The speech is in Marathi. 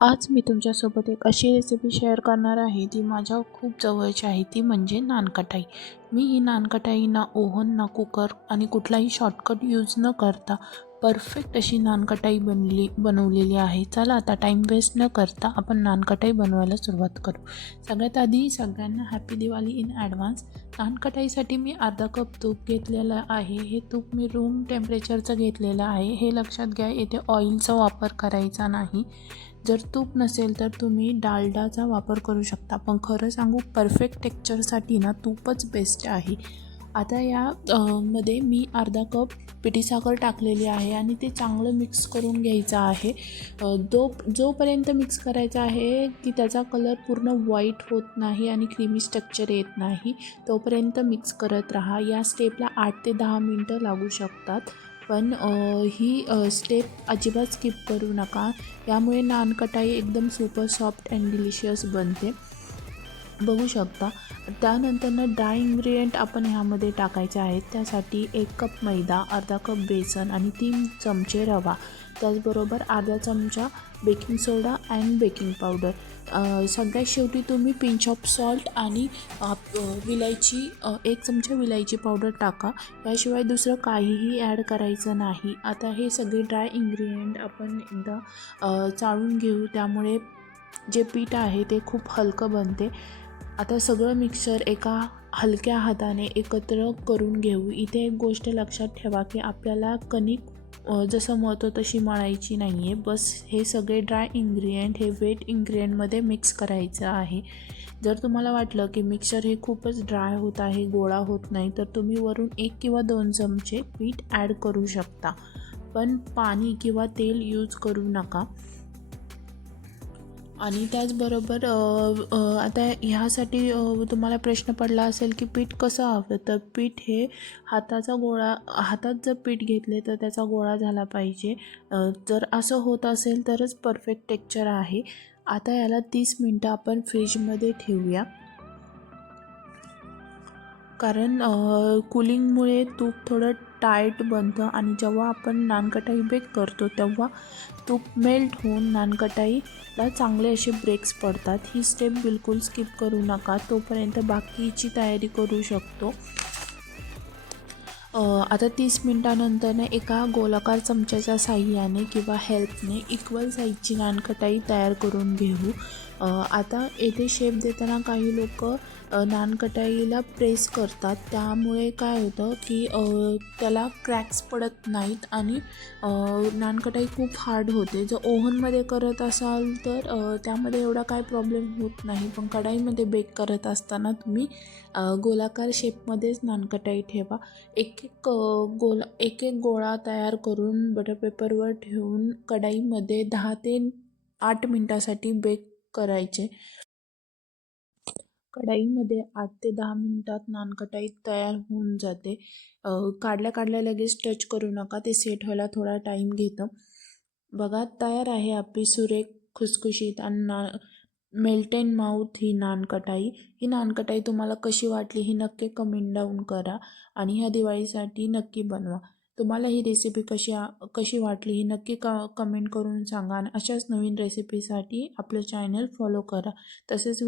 आज मी तुमच्यासोबत एक अशी रेसिपी शेअर करणार आहे ती माझ्या खूप जवळची आहे, ती म्हणजे नानकटाई। मी ही नानकटाई ना ओव्हन ना कुकर आणि कुठलाही शॉर्टकट यूज न करता परफेक्ट अशी नानकटाई बनवलेली आहे। चला आता टाईम वेस्ट न करता आपण नानकटाई बनवायला सुरुवात करू। सगळ्यात आधी सगळ्यांना हॅपी दिवाळी इन ॲडव्हान्स। नानकटाईसाठी मी अर्धा कप तूप घेतलेलं आहे। हे तूप मी रूम टेम्परेचरचं घेतलेलं आहे। हे लक्षात घ्या, येथे ऑइलचा वापर करायचा नाही। जर तूप नसेल तर तुम्ही डालडाचा वापर करू शकता, पण खरं सांगू परफेक्ट टेक्स्चरसाठी ना तूपच बेस्ट आहे। आता या मध्ये मी अर्धा कप पिठी साखर टाकलेली आहे आणि ते चांगलं मिक्स करून घ्यायचं आहे। जोपर्यंत मिक्स करायचं आहे की त्याचा कलर पूर्ण व्हाईट होत नाही आणि क्रीमी स्ट्रक्चर येत नाही, तोपर्यंत मिक्स करत राहा। या स्टेपला 8 ते 10 मिनटं लागू शकतात, पण ही स्टेप अजिबात स्किप करू नका। यामुळे नानकटाई एकदम सुपर सॉफ्ट अँड डिलिशियस बनते, बघू शकता। त्यानंतर ड्राय इन्ग्रेडियंट आपण ह्यामध्ये टाकायचे आहेत। त्यासाठी 1 कप मैदा, अर्धा कप बेसन आणि 3 चमचे रवा, त्याचबरोबर अर्धा चमचा baking soda and baking powder. सगळ्यात शेवटी तुम्ही पिंच ऑफ सॉल्ट आणि विलायची 1 चमचा विलायची पावडर टाका। याशिवाय दुसरं काहीही ॲड करायचं नाही। आता हे सगळे ड्राय इन्ग्रेडियंट आपण एकदा चाळून घेऊ, त्यामुळे जे पीठ आहे ते खूप हलकं बनते। आता सगळं मिक्सर एका हलक्या हाताने एकत्र करून घेऊ। इथे एक गोष्ट लक्षात ठेवा की आपल्याला कणिक जसं मळतो तशी मळायची नाही आहे। बस हे सगळे ड्राय इन्ग्रेडियंट हे वेट इन्ग्रेडियंटमध्ये मिक्स करायचं आहे। जर तुम्हाला वाटलं की मिक्सर हे खूपच ड्राय होत आहे, गोळा होत नाही, तर तुम्ही वरून 1 किंवा 2 चमचे पीठ ॲड करू शकता, पण पाणी किंवा तेल यूज करू नका। आणि त्याचबरोबर आता ह्यासाठी तुम्हाला प्रश्न पडला असेल की पीठ कसं हवं, तर पीठ हे हातात जर पीठ घेतले तर त्याचा गोळा झाला पाहिजे। जर असं होत असेल तरच परफेक्ट टेक्स्चर आहे। आता याला 30 मिनटं आपण फ्रीजमध्ये ठेवूया, कारण कूलिंगमुळे तूप थोडं टाईट बनतं आणि जेव्हा आपण नानकटाई बेक करतो तेव्हा तूप मेल्ट होऊन नानकटाईला चांगले असे ब्रेक्स पडतात। ही स्टेप बिलकुल स्किप करू नका, तोपर्यंत बाकीची तयारी करू शकतो। आता 30 मिनटानंतर एका गोलाकार चमच्याच्या साहाय्याने किंवा हेल्पने इक्वल साईजची नानकटाई तयार करून घेऊ। आता येथे शेप देताना काही लोक नानकटाईला प्रेस करतात, त्यामुळे काय होतं की त्याला क्रॅक्स पडत नाहीत आणि नानकटाई खूप हार्ड होते। जर ओव्हनमध्ये करत असाल तर त्यामध्ये एवढा काय प्रॉब्लेम होत नाही, पण कढाईमध्ये बेक करत असताना तुम्ही गोलाकार शेपमध्येच नानकटाई ठेवा। एक एक गोळा तयार करून बटर पेपरवर ठेवून कढाईमध्ये 10 ते 8 मिनटासाठी बेक करायचे। कढाईमध्ये 8 ते 10 मिनटात नानकटाई तयार होऊन जाते। काढल्या लगेच टच करू नका, ते सेट व्हायला थोडा टाईम घेतं। बघा, तयार आहे आपली सुरेख, खुसखुशीत आणि मेल्ट इन माउथ ही नानकटाई। ही नानकटाई तुम्हाला कशी वाटली ही नक्की कमेंट डाऊन करा आणि ह्या दिवाळीसाठी नक्की बनवा। तुम्हाला ही रेसिपी कशी वाटली ही नक्की कमेंट करून सांगा आणि अशाच नवीन रेसिपीसाठी आपलं चॅनल फॉलो करा। तसेच